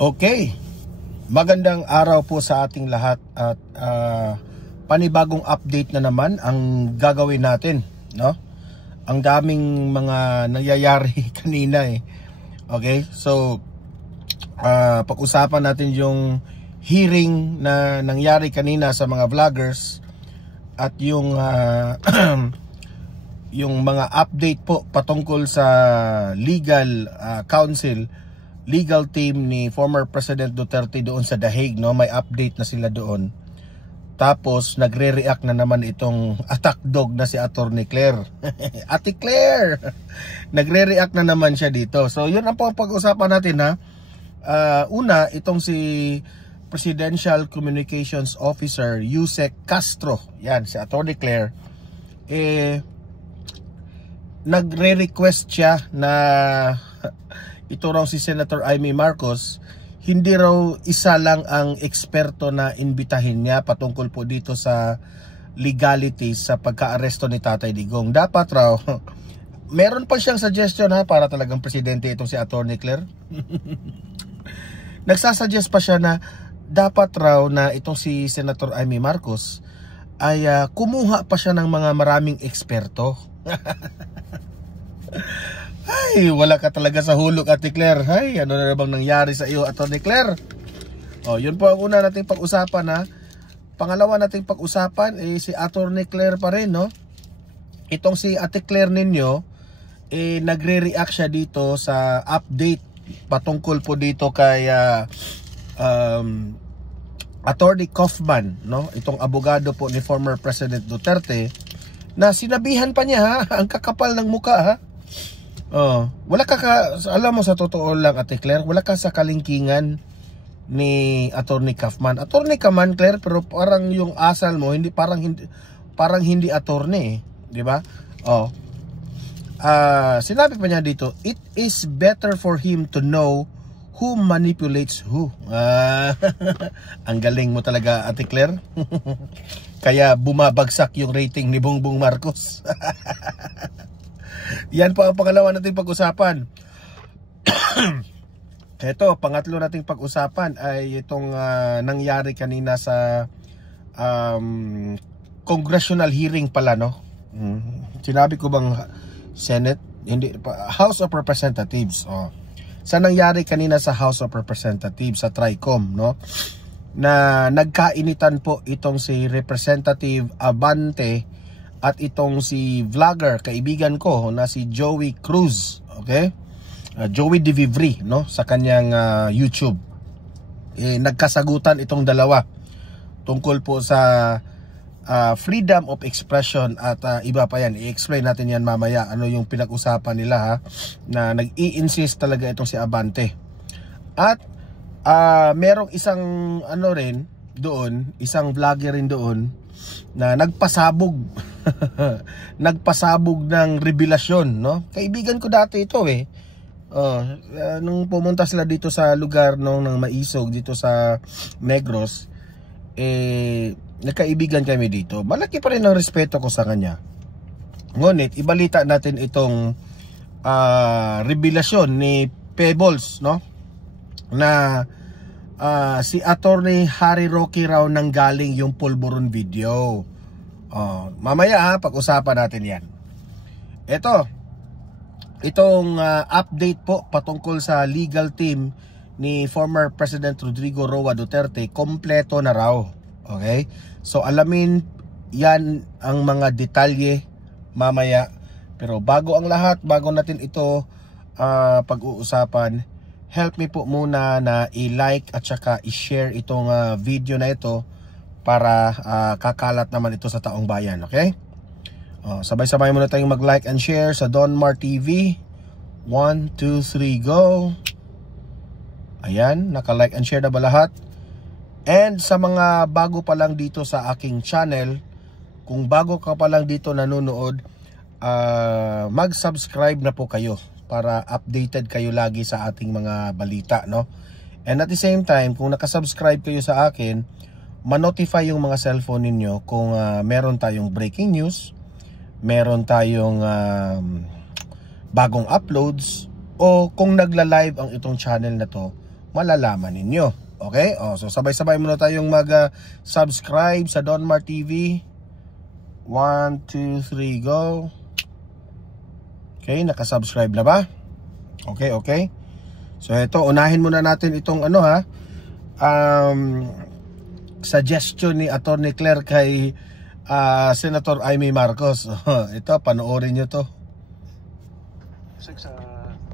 Okay, magandang araw po sa ating lahat at panibagong update na naman ang gagawin natin, no? Ang daming mga nangyayari kanina eh. Okay, so pag-usapan natin yung hearing na nangyari kanina sa mga vloggers at yung yung mga update po patungkol sa legal counsel, legal team ni former President Duterte doon sa The Hague, no? May update na sila doon. Tapos nagre-react na naman itong attack dog na si Attorney Claire. Ate Claire, nagre-react na naman siya dito. So yun ang pag-usapan natin, ha. Una, itong si Presidential Communications Officer Yusek Castro, yan si Attorney Claire, nagre-request siya na ito raw si Senator Amy Marcos, hindi raw isa lang ang eksperto na imbitahin niya patungkol po dito sa legalities sa pagka-aresto ni Tatay Digong. Dapat raw, meron pa siyang suggestion, ha, para talagang presidente itong si Attorney Claire. Nagsasuggest pa siya na dapat raw na itong si Senator Amy Marcos ay kumuha pa siya ng mga maraming eksperto. Ay, wala ka talaga sa hulog, Ate Claire. Ay, ano na bang nangyari sa iyo, Attorney Claire? Oh, yun po ang una nating pag-usapan, ha. Pangalawa nating pag-usapan si Attorney Claire pa rin, no? Itong si Ate Claire ninyo, nagre-react siya dito sa update patungkol po dito kay Attorney Kaufman, no? Itong abogado po ni former President Duterte, na sinabihan pa niya, ha, ang kakapal ng muka, ha. Wala ka, alam mo, sa totoo lang, Ate Claire, wala ka sa kalingkingan ni Attorney Kaufman. Attorney ka man, Claire, pero parang yung asal mo hindi hindi attorney, di ba? Sinabi pa niya dito, it is better for him to know who manipulates who. Ang galing mo talaga, Ate Claire. Kaya bumabagsak yung rating ni Bongbong Marcos. Yan po ang pangalawa nating pag-usapan. Ito, pangatlo nating pag-usapan ay itong nangyari kanina sa congressional hearing pala, no? Sinabi ko bang Senate? Hindi, House of Representatives. Sa nangyari kanina sa House of Representatives, sa TRICOM, no? Na nagkainitan po itong si Representative Abante at itong si vlogger, kaibigan ko na si Joey Cruz, okay? Joey De Vivry, no? Sa kanyang YouTube. Nagkasagutan itong dalawa tungkol po sa freedom of expression at iba pa yan. I-explain natin yan mamaya ano yung pinag-usapan nila, ha, na nag-i-insist talaga itong si Abante. At merong isang ano rin doon, isang vlogger rin doon na nagpasabog nagpasabog ng revelasyon, no? Kaibigan ko dati ito nung pumunta sila dito sa lugar ng Maisog dito sa Negros, nagkaibigan kami dito. Malaki pa rin ang respeto ko sa kanya. Ngunit ibalita natin itong revelasyon ni Pebbles, no? Na si Attorney Harry Roque raw nanggaling yung pulburon video. Mamaya, ha, pag-usapan natin yan. Itong update po patungkol sa legal team ni former President Rodrigo Roa Duterte, kompleto na raw. Okay? So alamin yan ang mga detalye mamaya. Pero bago ang lahat, bago natin ito pag-uusapan, help me po muna na i-like at saka i-share itong video na ito para kakalat naman ito sa taong bayan, okay? Sabay-sabay muna tayong mag-like and share sa Donmar TV. 1, 2, 3, go! Ayan, naka-like and share na ba lahat? And sa mga bago pa lang dito sa aking channel, kung bago ka pa lang dito nanonood, mag-subscribe na po kayo para updated kayo lagi sa ating mga balita, no? And at the same time, kung nakasubscribe kayo sa akin, ma-notify yung mga cellphone ninyo kung meron tayong breaking news, meron tayong bagong uploads, o kung nagla-live ang itong channel na to, malalaman ninyo. Okay? So sabay-sabay muna tayong mag-subscribe sa Donmar TV. 1, 2, 3, go. Okay, nakasubscribe na ba? Okay. So ito, unahin muna natin itong suggestion ni Atty. Claire kay Senator Amy Marcos. Ito, panoorin nyo to. Sa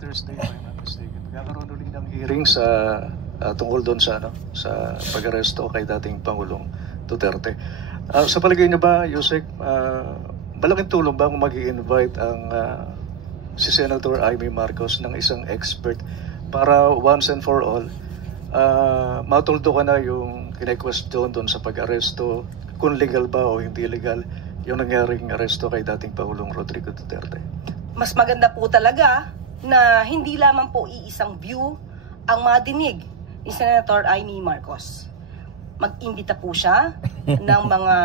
Thursday, if I'm not mistaken, magkakaroon ulit ng hearing sa tungkol doon sa pag-aresto kay dating Pangulong Duterte. Sa palagay niyo ba, Yusek, malaking tulong ba kung mag-i-invite ang si Senator Amy Marcos ng isang expert para once and for all matuldo ka na yung kine-question doon sa pag-aresto, kung legal ba o hindi legal yung nangyaring aresto kay dating Pangulong Rodrigo Duterte? Mas maganda po talaga na hindi lamang po iisang view ang madinig ni Senator Amy Marcos. Mag-imbita po siya ng mga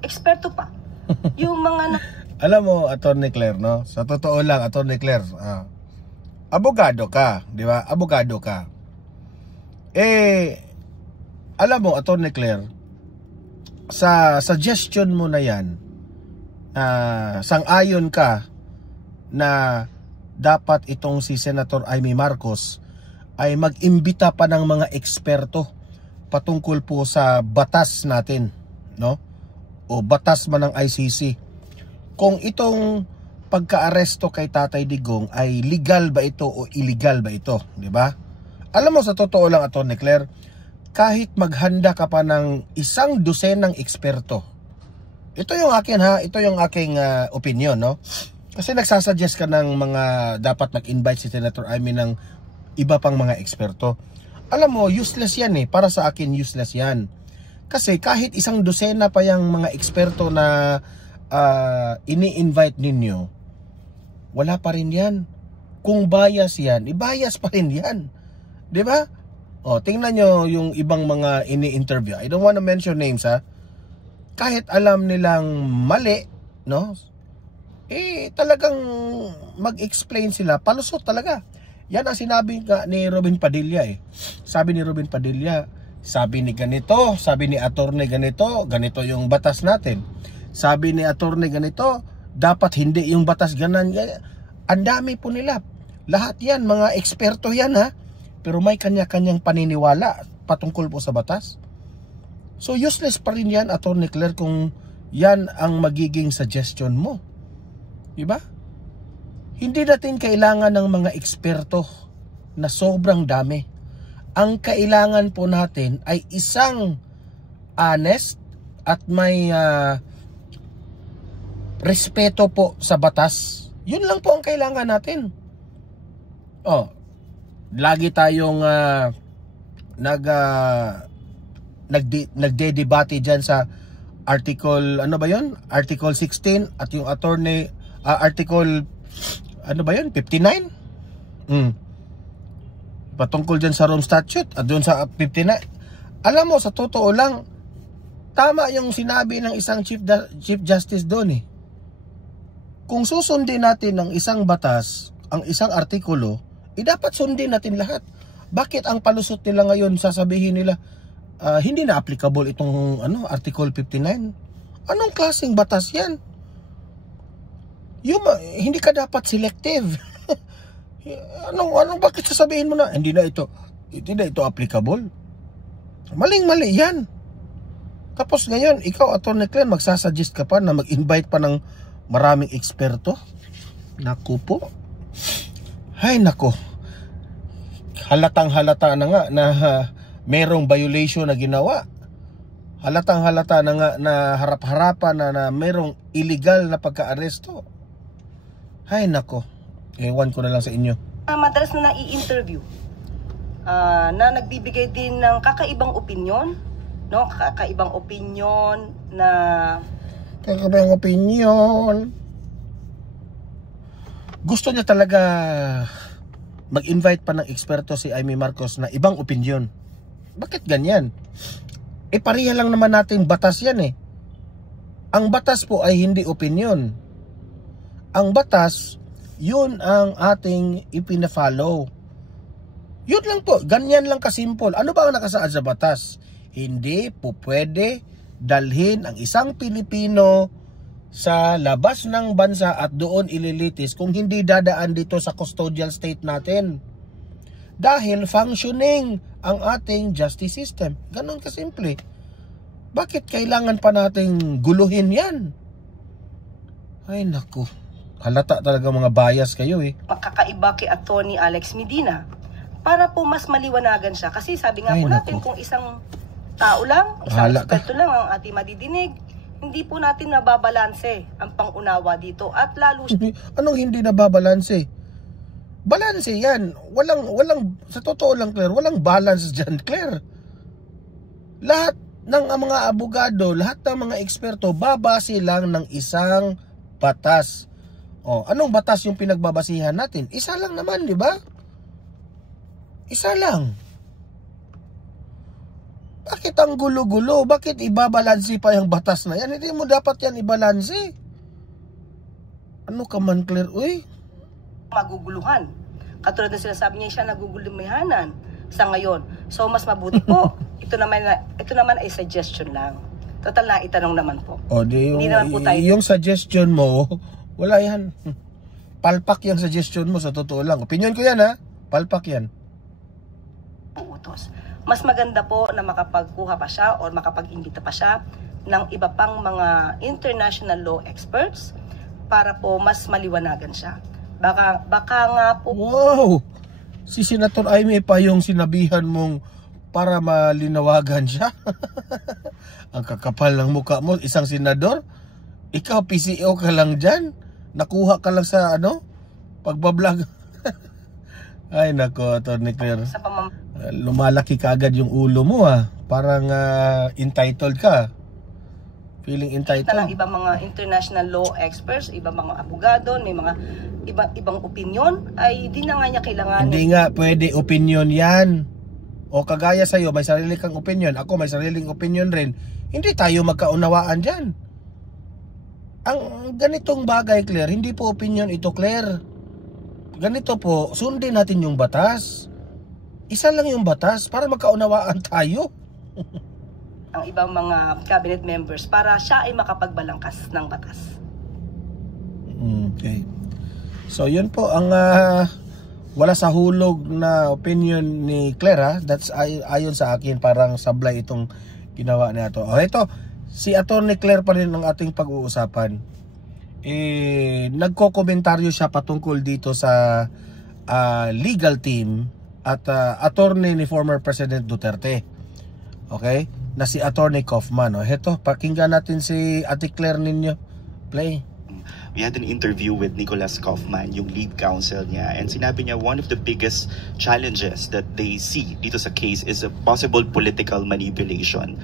eksperto pa. Yung mga Alam mo, Atty. Claire, no? Sa totoo lang, Atty. Claire, abogado ka, di ba? Abogado ka. Alam mo, Atty. Claire, sa suggestion mo na yan, sang-ayon ka na dapat itong si Senator Amy Marcos ay mag-imbita pa ng mga eksperto patungkol po sa batas natin, no? O batas man ng ICC. Kung itong pagka-aresto kay Tatay Digong ay legal ba ito o illegal ba ito, di ba? Alam mo, sa totoo lang, Atty. Claire, kahit maghanda ka pa ng 100 eksperto, ito yung aking opinion, no? Kasi nagsasuggest ka ng mga dapat mag-invite si Senator Amy ng iba pang mga eksperto. Alam mo, useless yan eh. Para sa akin, useless yan. Kasi kahit 100 pa yung mga eksperto na ini-invite ninyo, wala pa rin yan. Kung bias yan, i-bias pa rin yan. Diba? Tingnan nyo yung ibang mga ini-interview. I don't wanna mention names, ha. Kahit alam nilang mali, no? Talagang mag-explain sila. Palusot talaga. Yan ang sinabi ni Robin Padilla eh. Sabi ni Robin Padilla, sabi ni ganito, sabi ni attorney ganito, ganito yung batas natin. Sabi ni attorney ganito, dapat hindi yung batas ganan. Ang dami po nila. Lahat yan, mga eksperto yan, ha. Pero may kanya-kanyang paniniwala patungkol po sa batas. So useless pa rin yan, Atty. Claire, kung yan ang magiging suggestion mo. Diba? Hindi natin kailangan ng mga eksperto na sobrang dami. Ang kailangan po natin ay isang honest at may respeto po sa batas. Yun lang po ang kailangan natin. Lagi tayong nagde-debate dyan sa article, ano ba yun? Article 16 at yung attorney, article, ano ba yun? 59? Patungkol dyan sa Rome Statute at doon sa 59. Alam mo, sa totoo lang, tama yung sinabi ng isang Chief Justice doon eh. Kung susundin natin ng isang batas, ang isang artikulo, dapat sundin natin lahat. Bakit ang palusot nila ngayon, sasabihin nila, hindi na applicable itong Article 59? Anong klaseng batas yan? Hindi ka dapat selective. Bakit sasabihin mo na hindi na ito applicable? Maling-mali yan. Tapos ngayon, ikaw, Atty. Claire, magsasuggest ka pa na mag-invite pa ng maraming eksperto? Naku po. Hay nako. Halatang-halata na nga na merong violation na ginawa. Halatang-halata na nga na harap-harapan na merong illegal na pagka-aresto. Hay nako. Ewan ko na lang sa inyo. Madalas na nai-interview na nagbibigay din ng kakaibang opinyon, no? Kakaibang opinyon na gusto niya talaga mag-invite pa ng eksperto si Amy Marcos na ibang opinyon. Bakit ganyan? Pareha lang naman natin batas yan eh. Ang batas po ay hindi opinyon. Ang batas, yun ang ating ipina-follow. Yun lang po, ganyan lang kasimple. Ano ba ang nakasaad sa batas? Hindi po pwede dalhin ang isang Pilipino sa labas ng bansa at doon ililitis kung hindi dadaan dito sa custodial state natin. Dahil functioning ang ating justice system. Ganon kasimple. Bakit kailangan pa nating guluhin yan? Ay naku, halata talaga mga bias kayo eh. Makakaiba kay Attorney Alex Medina para po mas maliwanagan siya. Kasi sabi nga po natin, kung isang tao lang, isang eksperto lang ang ating madidinig, hindi po natin nababalanse ang pangunawa dito. At lalo anong hindi nababalanse? Balanse yan. Walang, sa totoo lang, Claire, walang balance dyan, Claire. Lahat ng mga abogado, lahat ng mga eksperto, babase lang ng isang batas. O, anong batas yung pinagbabasihan natin? Isa lang naman, di ba? Isa lang. Bakit ang gulo-gulo? Bakit ibabalansi pa yung batas na yan? Hindi mo dapat yan ibalansi. Ano ka man, Claire? Uy. Maguguluhan. Katulad na sinasabi niya, siya nagugulumihanan sa ngayon. So, mas mabuti po. Ito naman ay suggestion lang. Total na itanong naman po. O, hindi naman po tayo. Yung suggestion mo, wala yan. Palpak yung suggestion mo sa totoo lang. Opinion ko yan ha. Palpak yan. Utos. Mas maganda po na makapagkuha pa siya o makapag-imbita pa siya ng iba pang mga international law experts para po mas maliwanagan siya. Baka nga po. Wow! Si Senator Amy pa yung sinabihan mong para malinawagan siya. Ang kakapal ng mukha mo, isang senador. Ikaw, PCO ka lang dyan. Nakuha ka lang sa pagbablog. Ay nako, Attorney Claire. Lumalaki ka agad yung ulo mo ha. Parang entitled ka. Feeling entitled. Na ng ibang mga international law experts, ibang mga abogado, may mga ibang opinion, ay di na nga niya kailangan. Hindi nga pwede opinion yan. O kagaya sa'yo, may sarili kang opinion. Ako may sariling opinion rin. Hindi tayo magkaunawaan dyan. Ang ganitong bagay, Claire, hindi po opinion ito, Claire. Ganito po, sundin natin yung batas. Isa lang yung batas para magkaunawaan tayo. Ang ibang mga cabinet members para siya ay makapagbalangkas ng batas. Okay. So yun po ang wala sa hulog na opinion ni Claire. That's ayon sa akin, parang sablay itong ginawa niya to. O ito, si Attorney Claire pa rin ang ating pag-uusapan. Nagko-komentaryo siya patungkol dito sa legal team at attorney ni former President Duterte. Okay? Na si Attorney Kaufman. Heto, pakinggan natin si Ate Claire ninyo. Play. We had an interview with Nicholas Kaufman, yung lead counsel niya, and sinabi niya one of the biggest challenges that they see dito sa case is a possible political manipulation.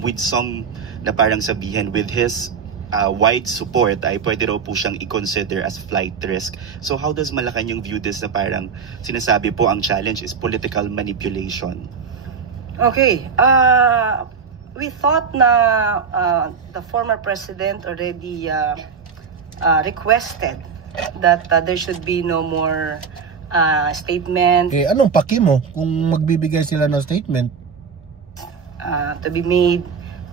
With some na parang sabihin with his wide support ay pwede raw po siyang i-consider as flight risk. So how does Malacanang view this na parang sinasabi po ang challenge is political manipulation? Okay. We thought na the former president already requested that there should be no more statement. Anong paki mo kung magbibigay sila ng statement? To be made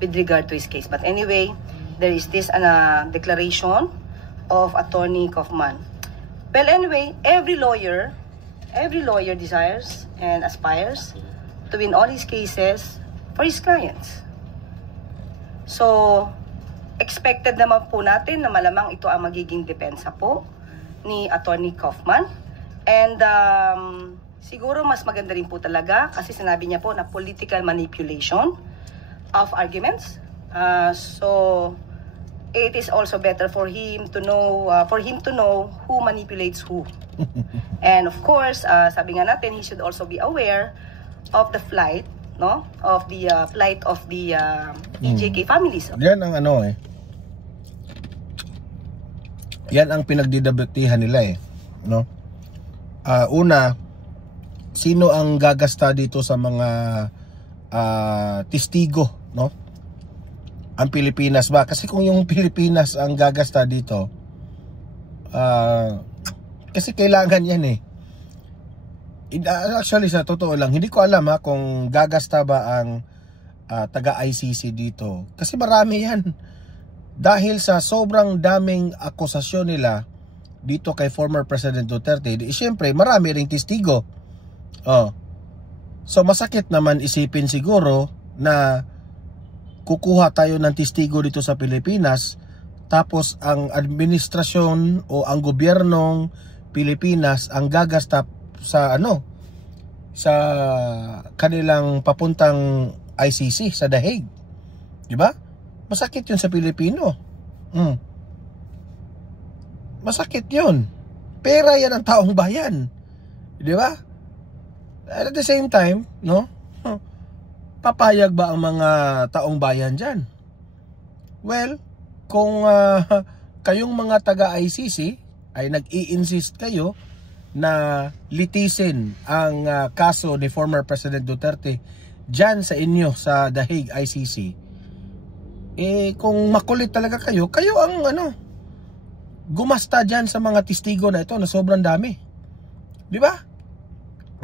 with regard to his case. But anyway, there is this declaration of Attorney Kaufman. Well, anyway, every lawyer desires and aspires to win all his cases for his clients. So, expected naman po natin na malamang ito ang magiging depensa po ni Attorney Kaufman. And siguro mas maganda rin po talaga kasi sinabi niya po na political manipulation of arguments. So it is also better for him to know who manipulates who. And of course, sabi nga natin, he should also be aware of the plight of the EJK families. Yan ang yan ang pinagdidebatihan nila no? Una, sino ang gagasta dito sa mga testigo, no? Ang Pilipinas ba? Kasi kung yung Pilipinas ang gagasta dito, kasi kailangan yan Actually, sa totoo lang, hindi ko alam kung gagasta ba ang taga-ICC dito. Kasi marami yan. Dahil sa sobrang daming akusasyon nila dito kay former President Duterte, siyempre marami ring testigo. So masakit naman isipin siguro na kukuha tayo ng testigo dito sa Pilipinas, tapos ang administrasyon o ang gobyernong Pilipinas ang gagasta sa sa kanilang papuntang ICC sa The Hague. Di ba? Masakit 'yun sa Pilipino. Masakit 'yun. Pera 'yan ng taong bayan. Di ba? At the same time, papayag ba ang mga taong bayan diyan? Well, kung kayong mga taga-ICC ay nag-i-insist kayo na litisin ang kaso ni former President Duterte dyan sa inyo sa The Hague ICC, kung makulit talaga kayo ang gumasta dyan sa mga testigo na ito na sobrang dami. Di ba?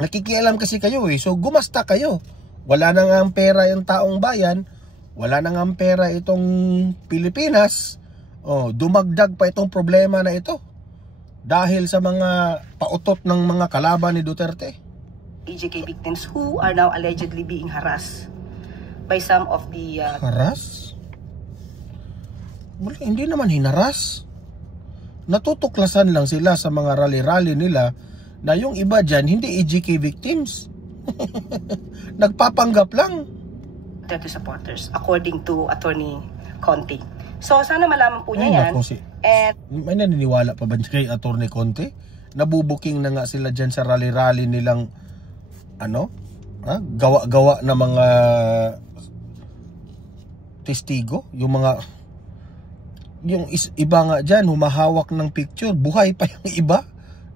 Nakikialam kasi kayo so gumasta kayo. Wala na nga ang pera yung taong bayan, wala na nga ang pera itong Pilipinas, dumagdag pa itong problema na ito dahil sa mga pautot ng mga kalaban ni Duterte. EJK victims who are now allegedly being harassed by some of the... Harass? Hindi naman hinaras. Natutuklasan lang sila sa mga rally-rally nila na yung iba dyan hindi EJK victims. Nagpapanggap lang. Duterte supporters, according to Attorney Conte. So sana malaman po niya yan. May naniniwala pa ba kay Attorney Conte? Nabubuking na nga sila dyan sa rally-rally nilang gawa-gawa na mga testigo. Yung iba nga dyan, humahawak ng picture, buhay pa yung iba.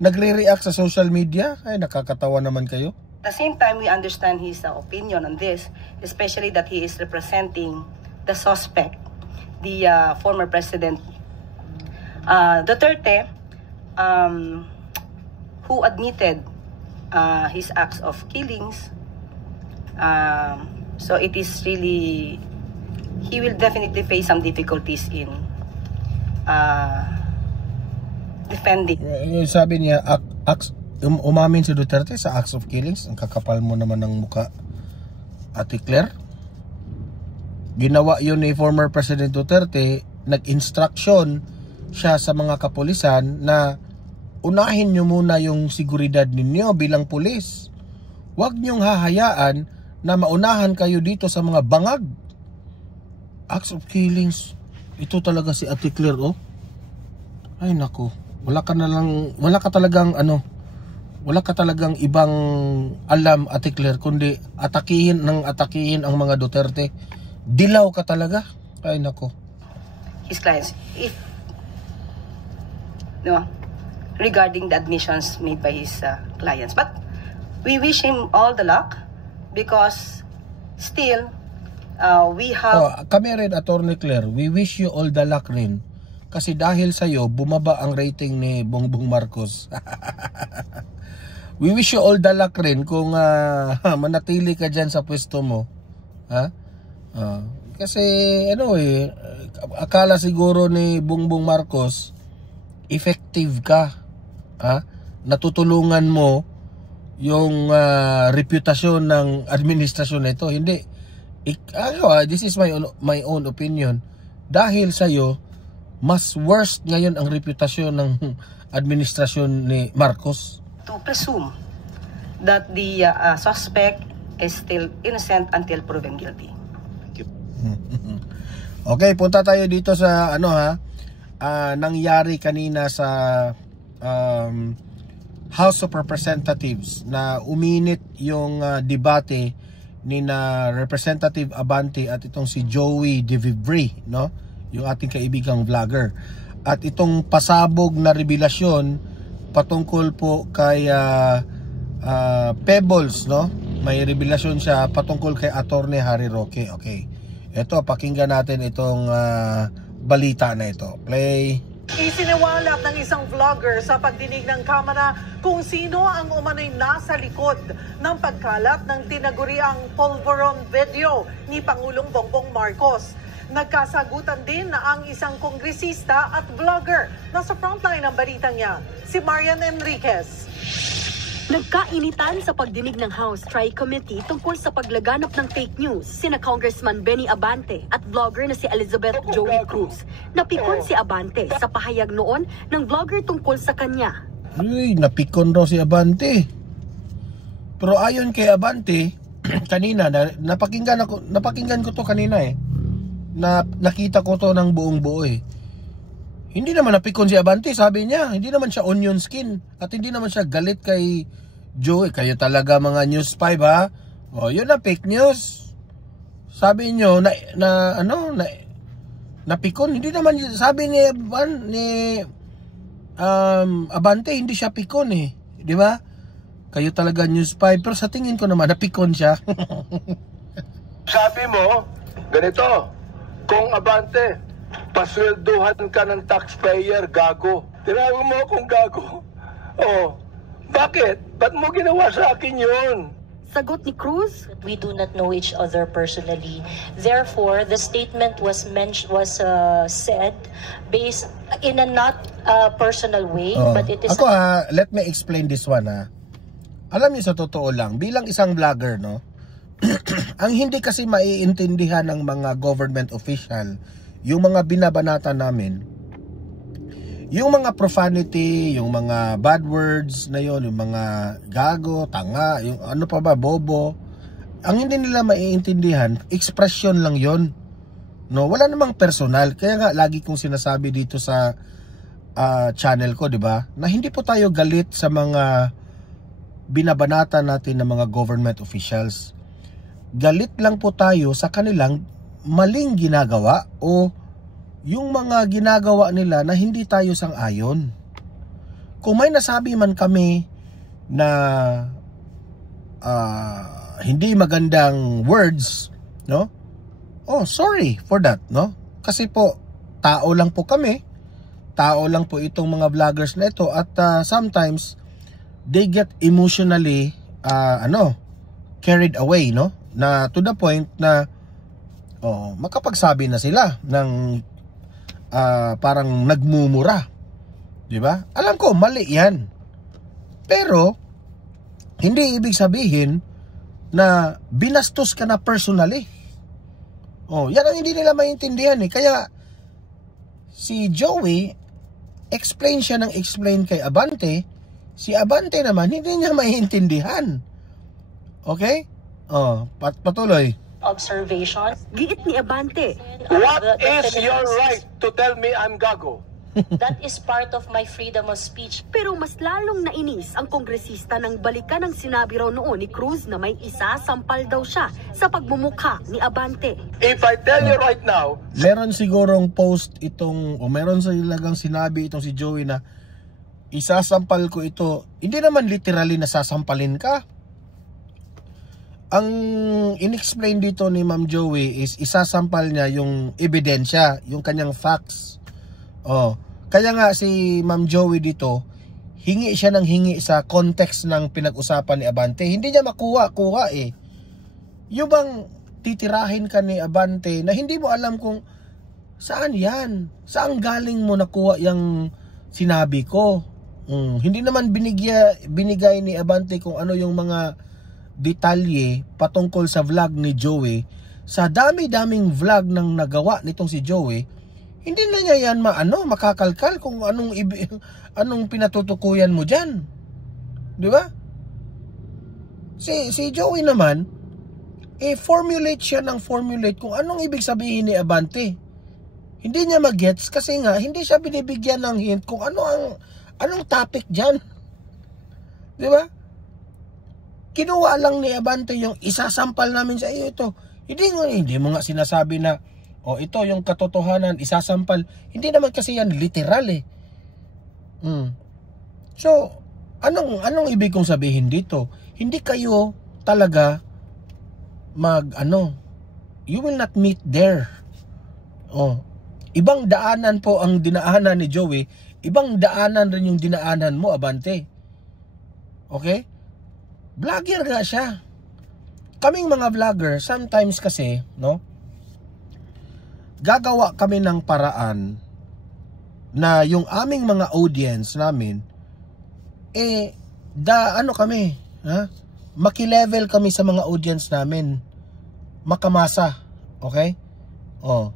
Nagre-react sa social media. Ay, nakakatawa naman kayo. At the same time, we understand his opinion on this, especially that he is representing the suspect, the former President Duterte, who admitted his acts of killings. So it is really, he will definitely face some difficulties in defending. Sabi niya, umamin si Duterte sa acts of killings. Ang kakapal mo naman ng muka, Ate Claire. Ginawa yun ni former President Duterte. Nag-instruction siya sa mga kapulisan na unahin nyo muna yung seguridad ninyo bilang pulis. Huwag nyong hahayaan na maunahan kayo dito sa mga bangag. Acts of killings. Ito talaga si Ate Claire, Ay nako, wala ka talagang ibang alam, Ate Claire, kundi atakihin ang mga Duterte. Dilaw ka talaga. Ay nako. His clients, regarding the admissions made by his clients. But we wish him all the luck because still we have... kami rin, Attorney Claire, we wish you all the luck rin. Kasi dahil sa'yo, bumaba ang rating ni Bongbong Marcos. We wish you all the luck rin kung manatili ka dyan sa pwesto mo. Kasi akala siguro ni Bongbong Marcos effective ka. Natutulungan mo yung reputasyon ng administrasyon nito. Hindi. This is my own opinion. Dahil sa'yo, mas worst ngayon ang reputasyon ng administrasyon ni Marcos. To presume that the suspect is still innocent until proven guilty. Okay, punta tayo dito sa nangyari kanina sa House of Representatives na uminit yung debate ni na Representative Abante at itong si Joey De Vivre, yung ating kaibigang vlogger. At itong pasabog na revelasyon patungkol po kay Pebbles, may revelasyon siya patungkol kay Attorney Harry Roque. Okay, ito, pakinggan natin itong balita na ito. Play. Isiniwalat ng isang vlogger sa pagdinig ng kamera kung sino ang umano'y nasa likod ng pagkalat ng tinaguriang polvoron video ni Pangulong Bongbong Marcos. Nagkasagutan din na ang isang kongresista at vlogger na sa frontline ng balitang niya, si Marian Enriquez. Nagkainitan sa pagdinig ng House Tri-Committee tungkol sa paglaganap ng fake news sina Congressman Benny Abante at vlogger na si Elizabeth Joey Cruz. Napikon si Abante sa pahayag noon ng vlogger tungkol sa kanya. Uy, napikon raw si Abante. Pero ayon kay Abante, kanina, napakinggan ko to kanina nakita ko to ng buong buo Hindi naman napikon si Abante, sabi niya. Hindi naman siya onion skin. At hindi naman siya galit kay Joey. Kayo talaga mga News 5 ha. O, yun na fake news. Sabi niyo napikon. Hindi naman, sabi ni Abante, hindi siya pikon Di ba? Kayo talaga News 5. Pero sa tingin ko naman, napikon siya. Sabi mo, ganito, kung Abante, paswelduhan ka ng taxpayer, gago. Tinawag mo akong gago. Oh, bakit? Ba't mo ginawa sa akin yun? Sagot ni Cruz, we do not know each other personally. Therefore, the statement was said based in a not personal way, but it is... Ako let me explain this one Alam niyo sa totoo lang, bilang isang vlogger, no? Ang hindi kasi maiintindihan ng mga government official, yung mga binabanata namin, yung mga profanity, yung mga bad words na yon, yung mga gago, tanga, yung ano pa ba, bobo, ang hindi nila maiintindihan, expression lang yon. No, wala namang personal. Kaya nga lagi kong sinasabi dito sa channel ko, 'di ba? Na hindi po tayo galit sa mga binabanata natin ng mga government officials. Galit lang po tayo sa kanilang maling ginagawa o yung mga ginagawa nila na hindi tayo sang-ayon. Kung may nasabi man kami na hindi magandang words, no? Oh, sorry for that, no? Kasi po tao lang po kami. Tao lang po itong mga vloggers na ito at sometimes they get emotionally carried away, no? Na to the point na makapagsabi na sila ng parang nagmumura. 'Di ba? Alam ko mali 'yan. Pero hindi ibig sabihin na binastos ka na personally. Yan ang hindi nila maintindihan Kaya si Joey explain siya ng explain kay Abante. Si Abante naman hindi niya maintindihan. Okay? Patuloy. Observation. Giit ni Abante. What is your right to tell me I'm gago? That is part of my freedom of speech. Pero mas lalong nainis ang kongresista nang balikan ang sinabi raw noon ni Cruz na may isasampal daw siya sa pagmumukha ni Abante. If I tell you right now, meron sigurong post itong meron silang sinabi itong si Joey na isasampal ko ito. Hindi naman literally na sasampalin ka. Ang inexplain dito ni Ma'am Joey is isasampal niya yung ebidensya, yung kanyang facts. Kaya nga si Ma'am Joey dito, hingi siya ng hingi sa context ng pinag-usapan ni Abante. Hindi niya makuha Yung bang titirahin ka ni Abante na hindi mo alam kung saan yan? Saan galing mo nakuha yung sinabi ko? Hindi naman binigay ni Abante kung ano yung mga detalye patungkol sa vlog ni Joey. Sa dami-daming vlog nang nagawa nitong si Joey, hindi na niya yan makakalkal kung anong pinatutukuyan mo diyan. 'Di ba? Si Joey naman formulate siya ng formulate kung anong ibig sabihin ni Abante. Hindi niya magets kasi nga hindi siya binibigyan ng hint kung anong topic diyan. 'Di ba? Kinuha lang ni Abante yung isasampal namin sa iyo ito. Hindi mo nga sinasabi na ito yung katotohanan, isasampal. Hindi naman kasi yan literal So, anong ibig kong sabihin dito? Hindi kayo talaga you will not meet there. ibang daanan po ang dinaanan ni Joey, ibang daanan rin yung dinaanan mo, Abante. Okay? Vlogger nga siya. Kaming mga vlogger, sometimes kasi, no, gagawa kami ng paraan na yung aming mga audience namin, kami, ha? Maki-level kami sa mga audience namin. Makamasa. Okay? Oh.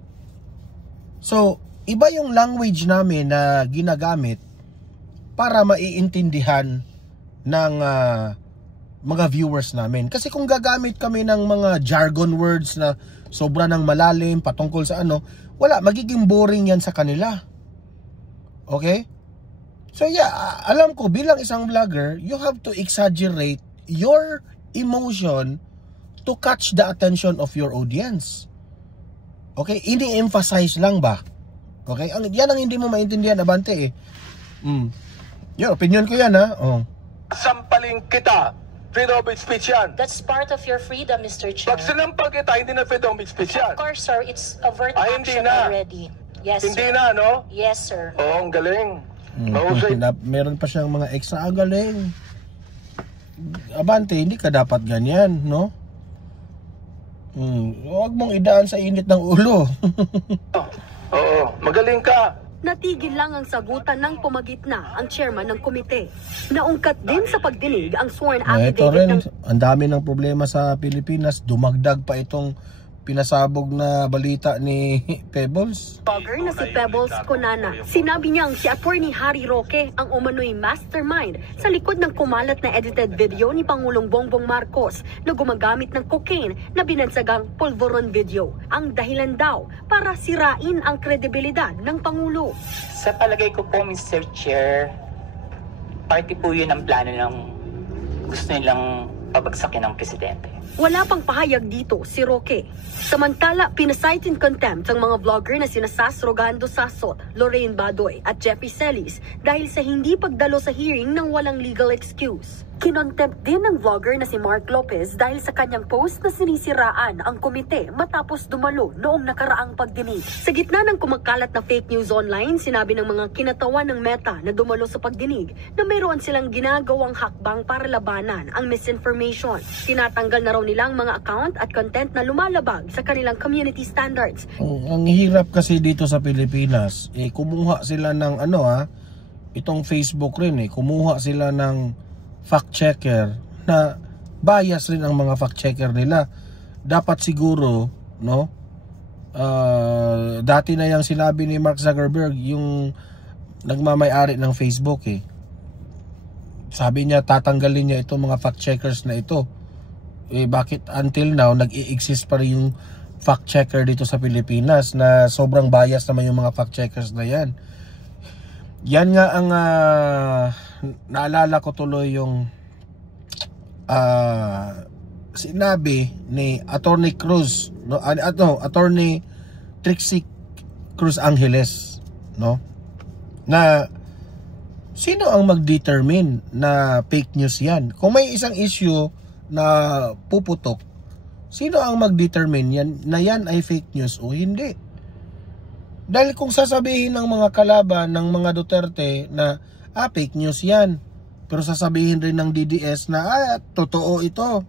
So, iba yung language namin na ginagamit para maiintindihan ng mga viewers namin. Kasi kung gagamit kami ng mga jargon words na sobra ng malalim patungkol sa ano, wala, magiging boring yan sa kanila. Okay? So yeah, alam ko bilang isang vlogger, you have to exaggerate your emotion to catch the attention of your audience. Okay? Ini-emphasize lang ba? Okay? Yan ang hindi mo maintindihan, Abante eh. Yung opinion ko yan, ha? Oh. Sampaling kita. Freedom of speech yan. That's part of your freedom, Mr. Chair. Pag sinampal kita, hindi na freedom of speech yan. Of course, sir. It's overt hindi action na. already. Yes, Hindi sir. na, no? Yes, sir. Oo, ang galing. Meron pa siyang mga extra galing. Abante, hindi ka dapat ganyan, no? Huwag mong idaan sa init ng ulo. Oo, magaling ka. Natigil lang ang sagutan ng pumagitna ang chairman ng komite. Naungkat din sa pagdinig ang sworn Ito affidavit rin, ng ang dami ng problema sa Pilipinas. Dumagdag pa itong pinasabog na balita ni Pebbles. vlogger na si Pebbles Conana. Sinabi niyang si Attorney Harry Roque ang umano'y mastermind sa likod ng kumalat na edited video ni Pangulong Bongbong Marcos na gumagamit ng cocaine na binansagang polvoron video. Ang dahilan daw para sirain ang kredibilidad ng Pangulo. Sa palagay ko po, Mr. Chair, party po yun ang plano ng gusto nilang pabagsakin ng presidente. Wala pang pahayag dito si Roque. Samantala, pinasight in contempt ang mga vlogger na sina Sas Rogando Sasot, Lorraine Badoy at Jeffy Celis dahil sa hindi pagdalo sa hearing ng walang legal excuse. Kinontempt din ng vlogger na si Mark Lopez dahil sa kanyang post na sinisiraan ang komite matapos dumalo noong nakaraang pagdinig. Sa gitna ng kumakalat na fake news online, sinabi ng mga kinatawan ng Meta na dumalo sa pagdinig na mayroon silang ginagawang hakbang para labanan ang misinformation. Tinatanggal na raw nilang mga account at content na lumalabag sa kanilang community standards. Ang hirap kasi dito sa Pilipinas, kumuha sila ng itong Facebook rin kumuha sila ng fact checker na bias rin ang mga fact checker nila. Dapat siguro, no? Dati na yung sinabi ni Mark Zuckerberg, yung nagmamay-ari ng Facebook Sabi niya tatanggalin niya itong mga fact checkers na ito. Bakit until now nag-i-exist pa rin yung fact checker dito sa Pilipinas na sobrang bias naman yung mga fact checkers na yan. Yan nga ang naalala ko tuloy yung sinabi ni Attorney Cruz, Attorney Trixie Cruz Angeles, no? Na sino ang mag-determine na fake news yan? Kung may isang issue na puputok, sino ang mag-determine yan ay fake news o hindi? Dahil kung sasabihin ng mga kalaban ng mga Duterte na fake news yan, pero sasabihin rin ng DDS na totoo ito.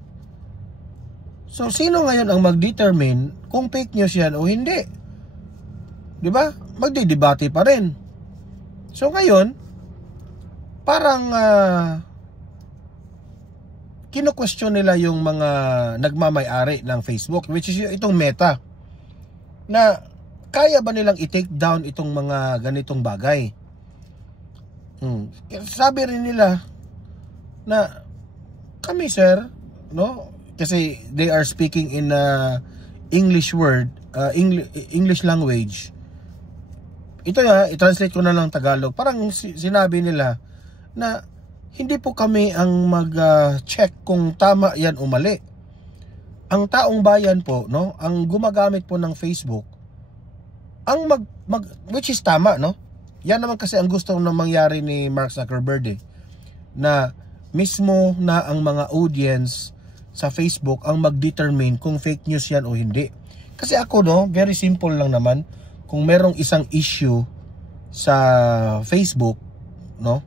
So sino ngayon ang mag-determine kung fake news yan o hindi? 'Di ba? Magdidebate pa rin. So ngayon, parang kino-question nila yung mga nagmamay-ari ng Facebook, which is itong Meta, na kaya ba nilang i-take down itong mga ganitong bagay? Sabi rin nila na kami, sir, no? Kasi they are speaking in English word, English language. Ito i-translate ko na lang Tagalog. Parang sinabi nila na hindi po kami ang mag-check kung tama yan o mali. Ang taong bayan po, no, ang gumagamit po ng Facebook, ang which is tama, no? Yan naman kasi ang gusto nang mangyari ni Mark Zuckerberg na mismo na ang mga audience sa Facebook ang mag-determine kung fake news yan o hindi. Kasi ako, no, very simple lang naman. kung merong isang issue sa Facebook, no?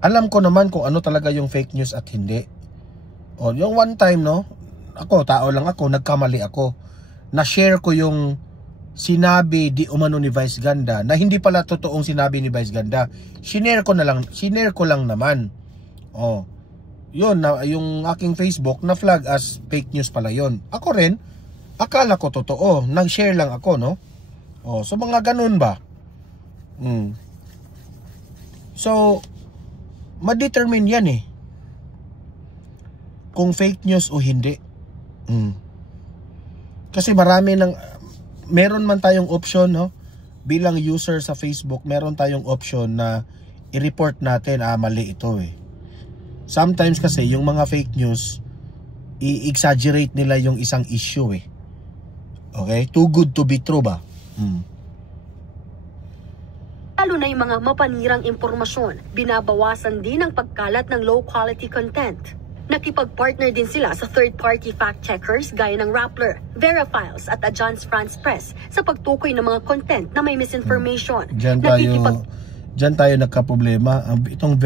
Alam ko naman kung ano talaga yung fake news at hindi. O, yung one time, no? Ako, tao lang ako, nagkamali ako. Na-share ko yung sinabi di umano ni Vice Ganda na hindi pala totoong sinabi ni Vice Ganda. Sinare ko lang naman. Oh. Yun, yung aking Facebook na flag as fake news pala yun. Ako rin, akala ko totoo. Nag-share lang ako, no? Oh, so mga ganun ba? So, ma-determine yan eh. Kung fake news o hindi. Kasi meron man tayong option, no? Bilang user sa Facebook, meron tayong option na i-report natin, mali ito eh. Sometimes kasi yung mga fake news, i-exaggerate nila yung isang issue eh. Okay? Too good to be true ba? Lalo na yung mga mapanirang impormasyon, binabawasan din ang pagkalat ng low-quality content. Nakipag-partner din sila sa third-party fact-checkers gaya ng Rappler, Verifiles at Agence France Presse sa pagtukoy ng mga content na may misinformation. Diyan tayo nagka-problema. Itong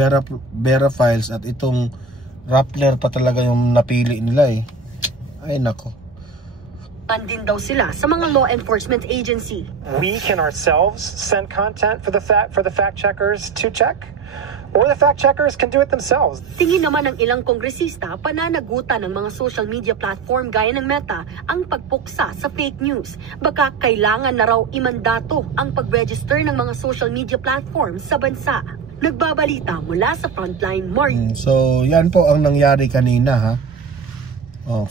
Verifiles at itong Rappler pa talaga yung napili nila eh. Ay nako. Din daw sila sa mga law enforcement agency. We can ourselves send content for the fact checkers to check, or the fact checkers can do it themselves. Tingin naman ng ilang kongresista, pananagutan ng mga social media platform gaya ng Meta ang pagpuksa sa fake news. Baka kailangan na raw imandato ang pag-register ng mga social media platforms sa bansa. Nagbabalita mula sa Frontline, Mario. So yan po ang nangyari kanina ha.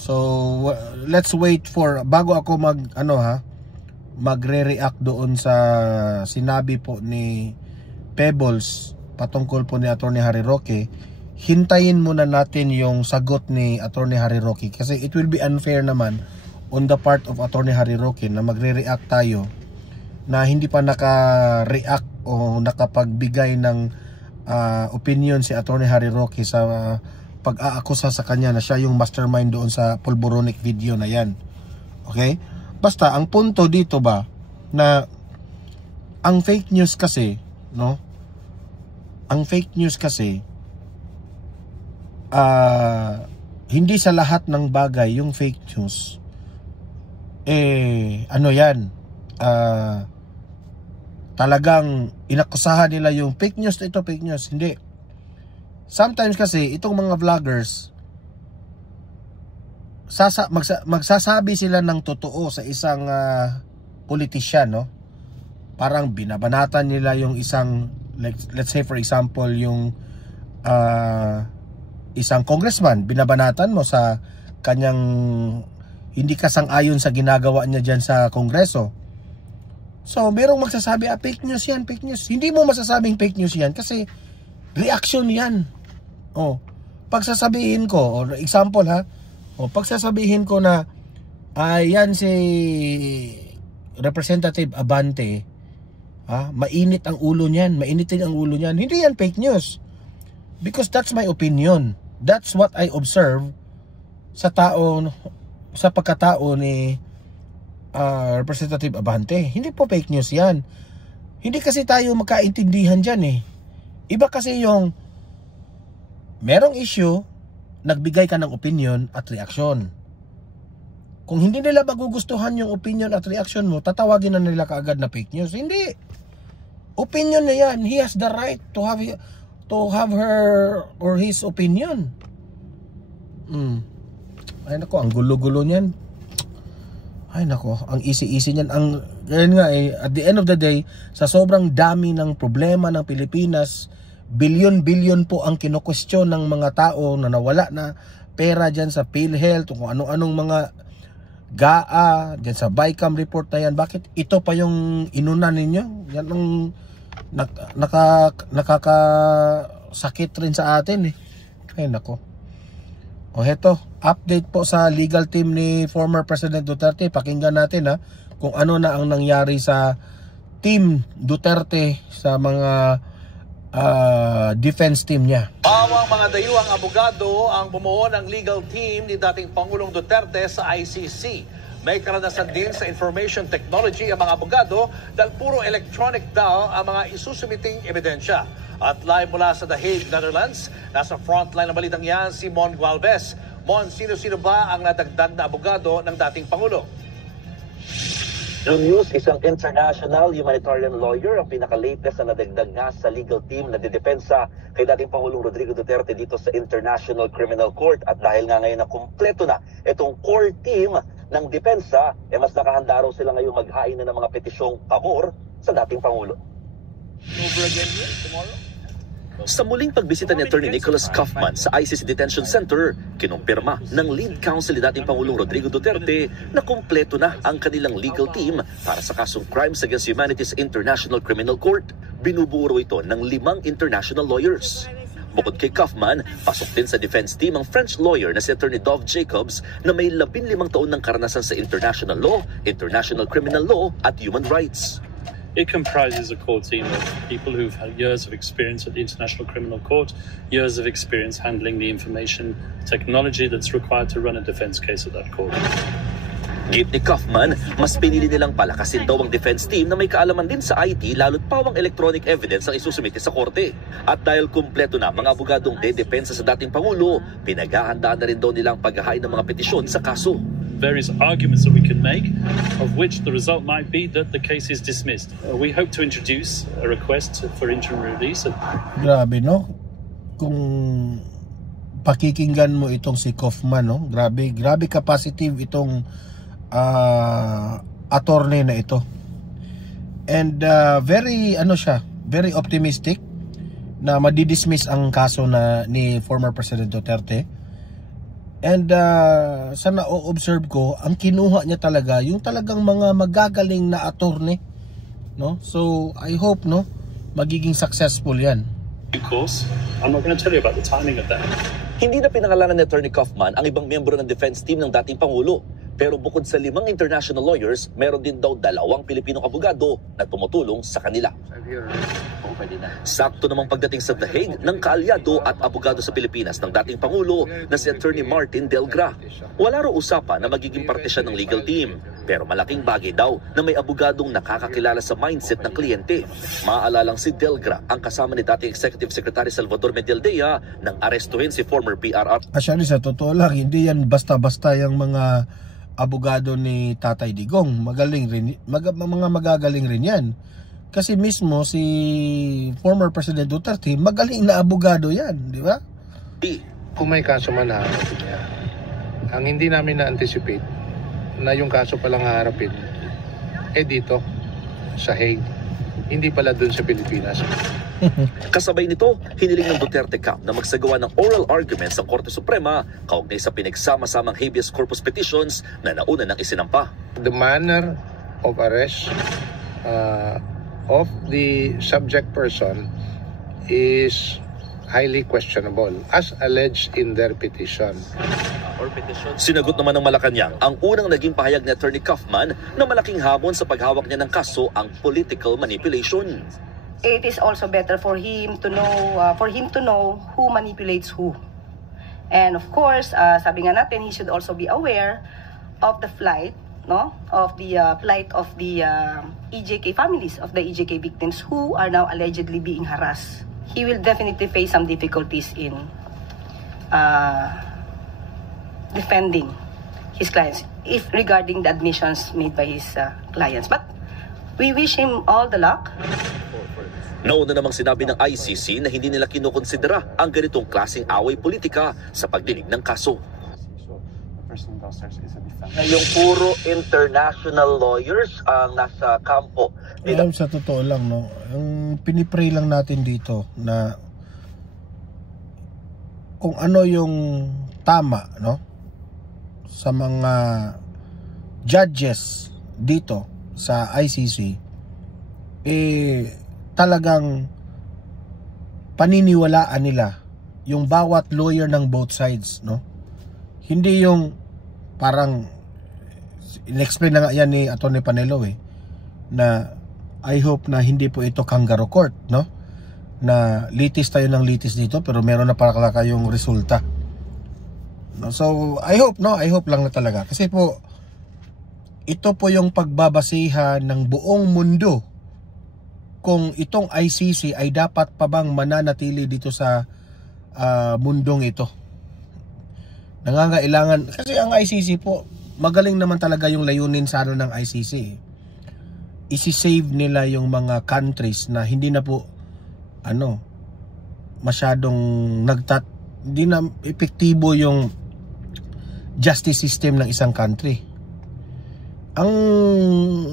So let's wait for bago ako magre-react doon sa sinabi po ni Pebbles patungkol po ni Attorney Harry Roque. Hintayin muna natin yung sagot ni Attorney Harry Roque kasi it will be unfair naman on the part of Attorney Harry Roque na magre-react tayo na hindi pa naka-react o nakapagbigay ng opinion si Attorney Harry Roque sa pag-aakusa sa kanya na siya yung mastermind doon sa Pulboronic video na yan. Okay? Basta ang punto dito ba na ang fake news kasi, no? Ang fake news kasi hindi sa lahat ng bagay yung fake news talagang inakusahan nila yung fake news ito, fake news. Hindi. Sometimes kasi itong mga vloggers magsasabi sila ng totoo sa isang politician, no? Parang binabanatan nila yung isang let's say for example yung isang congressman, binabanatan mo sa kanyang hindi kasang-ayon sa ginagawa niya diyan sa kongreso. So merong magsasabi fake news yan, fake news. Hindi mo masasabing fake news yan kasi reaction yan. Pagsasabihin ko, or example pagsasabihin ko na yan si Representative Abante, mainit ang ulo niyan, mainitin ang ulo niyan. Hindi yan fake news. Because that's my opinion. That's what I observe sa pagkatao ni Representative Abante. Hindi po fake news yan. Hindi kasi tayo magkaintindihan dyan eh. Iba kasi yung merong issue, nagbigay ka ng opinion at reaksyon. Kung hindi nila magugustuhan yung opinion at reaction mo, tatawagin na nila kaagad na fake news. Hindi. Opinion na yan. He has the right to have her or his opinion. Ay nako, ang gulo-gulo niyan. Ay nako, ang easy-easy niyan. Ganyan nga at the end of the day, sa sobrang dami ng problema ng Pilipinas, bilyon-bilyon po ang kino-question ng mga tao na nawala na pera dyan sa PhilHealth, kung ano-anong mga GAA, dyan sa BICAM report na yan. Bakit ito pa yung inuna ninyo? Yan ang nakakasakit rin sa atin eh. Ay nako. Heto, update po sa legal team ni former President Duterte. Pakinggan natin kung ano na ang nangyari sa team Duterte sa mga defense team niya. Bawang mga dayuhang abogado ang bumuo ng legal team ni dating Pangulong Duterte sa ICC. May karanasan din sa information technology ang mga abogado dahil puro electronic daw ang mga isusumiting ebidensya. At live mula sa The Hague, Netherlands, nasa frontline ng balitang yan si Mon Gualvez. Mon, sino-sino ba ang nadagdag na abogado ng dating Pangulo? Yung news, isang international humanitarian lawyer ang pinaka-latest na nadagdag nga sa legal team na didepensa kay dating Pangulong Rodrigo Duterte dito sa International Criminal Court. At dahil nga ngayon na kumpleto na itong core team ng depensa, mas nakahanda raw sila ngayong maghain na ng mga petisyong pabor sa dating Pangulo. Over again here tomorrow? Sa muling pagbisita ni Attorney Nicholas Kaufman sa ICC Detention Center, kinumpirma ng lead counsel ni dating Pangulong Rodrigo Duterte na kumpleto na ang kanilang legal team para sa kasong Crimes Against Humanity's International Criminal Court. Binubuo ito ng 5 international lawyers. Bukod kay Kaufman, pasok din sa defense team ang French lawyer na si Attorney Dov Jacobs na may 15 taon ng karanasan sa international law, international criminal law at human rights. It comprises a core team of people who've had years of experience at the International Criminal Court, years of experience handling the information technology that's required to run a defense case at that court. Git ni Kaufman, mas pinili nilang palakasin daw ang defense team na may kaalaman din sa IT lalo't pawang electronic evidence ang isusumite sa korte. At dahil kumpleto na mga abogadong dedepensa sa dating Pangulo, pinaghahandaan na rin daw nilang paghahain ng mga petisyon sa kaso. Various arguments that we can make, of which the result might be that the case is dismissed. We hope to introduce a request for interim release. Grabe, no? Kung pakikinggan mo itong si Kaufman, no? Grabe ka-positive itong attorney na ito. And very optimistic na madidismiss ang kaso na ni former President Duterte. And sa na-observe ko, ang kinuha niya talaga yung talagang mga magagaling na attorney, no? So I hope, no, magiging successful yan. Of course, I'm not going to tell you about the timing of that. Hindi na pinangalanan ni Attorney Kaufman ang ibang miyembro ng defense team ng dating Pangulo. Pero bukod sa 5 international lawyers, meron din daw 2 Pilipinong abogado na tumutulong sa kanila. Sakto namang pagdating sa The Hague ng kaalyado at abogado sa Pilipinas ng dating Pangulo na si Attorney Martin Delgra. Wala raw usapan na magiging parte siya ng legal team. Pero malaking bagay daw na may abogadong nakakakilala sa mindset ng kliyente. Maaalalang si Delgra ang kasama ni dating Executive Secretary Salvador Medialdea nang arestuhin si former PRR. Actually, sa totoo lang, hindi yan basta-basta yung mga abogado ni Tatay Digong. Magaling rin, mga magagaling rin yan. Kasi mismo si former President Duterte, magaling na abogado yan, di ba? Kung may kaso man haharapin niya, ang hindi namin na-anticipate na yung kaso palang haharapin, dito, sa Hague, hindi pala dun sa Pilipinas. Kasabay nito, hiniling ng Duterte Camp na magsagawa ng oral arguments ang Korte Suprema kaugnay sa pinagsama-samang habeas corpus petitions na nauna ng isinampa. The manner of arrest of the subject person is highly questionable as alleged in their petition. Sinagot naman ng Malacanang ang unang naging pahayag ni Attorney Kaufman na malaking hamon sa paghawak niya ng kaso ang political manipulation. It is also better for him to know who manipulates who. And of course, sabi nga natin, he should also be aware of the plight, no, of the plight of the EJK families, of the EJK victims who are now allegedly being harassed. He will definitely face some difficulties in defending his clients if regarding the admissions made by his clients. But we wish him all the luck. Nauna namang sinabi ng ICC na hindi nila kinukonsidera ang ganitong klaseng away politika sa pagdinig ng kaso. Ngayong puro international lawyers ang nasa kampo. Alam, sa totoo lang, no, ang pinipray lang natin dito na kung ano yung tama, no, sa mga judges dito sa ICC, talagang paniniwalaan nila yung bawat lawyer ng both sides, no? Hindi yung parang in-explain na nga yan ni Atty. Panelo na I hope na hindi po ito kangaroo court, no? Na litis tayo ng litis dito pero meron na para kayong resulta. No? So I hope lang na talaga kasi po ito po yung pagbabasihan ng buong mundo kung itong ICC ay dapat pa bang mananatili dito sa mundong ito. Nangangailangan, kasi ang ICC po, magaling naman talaga yung layunin sana ng ICC. Isi-save nila yung mga countries na hindi na po masyadong hindi na epektibo yung justice system ng isang country. Ang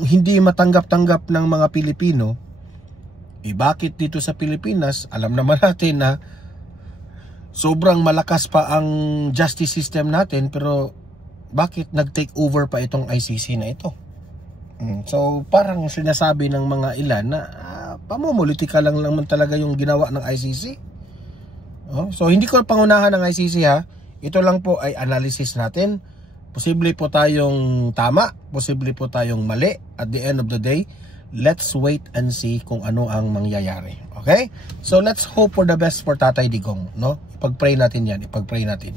hindi matanggap-tanggap ng mga Pilipino, bakit dito sa Pilipinas, alam naman natin na sobrang malakas pa ang justice system natin, pero bakit nag-take over pa itong ICC na ito? So parang sinasabi ng mga ilan na pamumulitika lang naman talaga yung ginawa ng ICC. So hindi ko pangunahan ng ICC ha. Ito lang po ay analysis natin. Posible po tayong tama, posible po tayong mali. At the end of the day, let's wait and see kung ano ang mangyayari. Okay? So let's hope for the best for Tatay Digong, no? Ipag-pray natin 'yan, ipag-pray natin.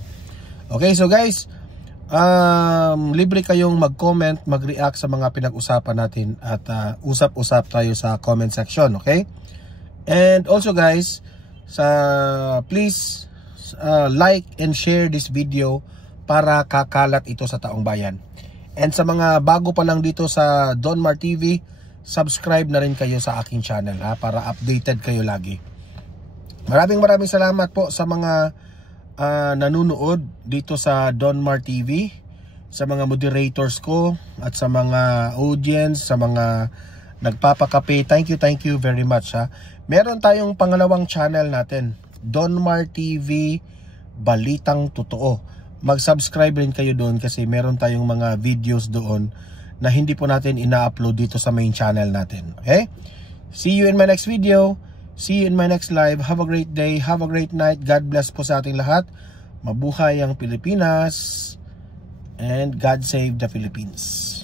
Okay, so guys, libre kayong mag-comment, mag-react sa mga pinag-usapan natin at usap-usap tayo sa comment section, okay? And also guys, please like and share this video para kakalat ito sa taong bayan. And sa mga bago pa lang dito sa Don Mar TV, subscribe na rin kayo sa aking channel para updated kayo lagi. Maraming salamat po sa mga nanonood dito sa Don Mar TV, sa mga moderators ko at sa mga audience, sa mga nagpapakape. Thank you very much ha. Meron tayong pangalawang channel natin, Don Mar TV Balitang Totoo. Mag-subscribe rin kayo doon kasi meron tayong mga videos doon na hindi po natin ina-upload dito sa main channel natin. Okay? See you in my next video. See you in my next live. Have a great day. Have a great night. God bless po sa ating lahat. Mabuhay ang Pilipinas. And God save the Philippines.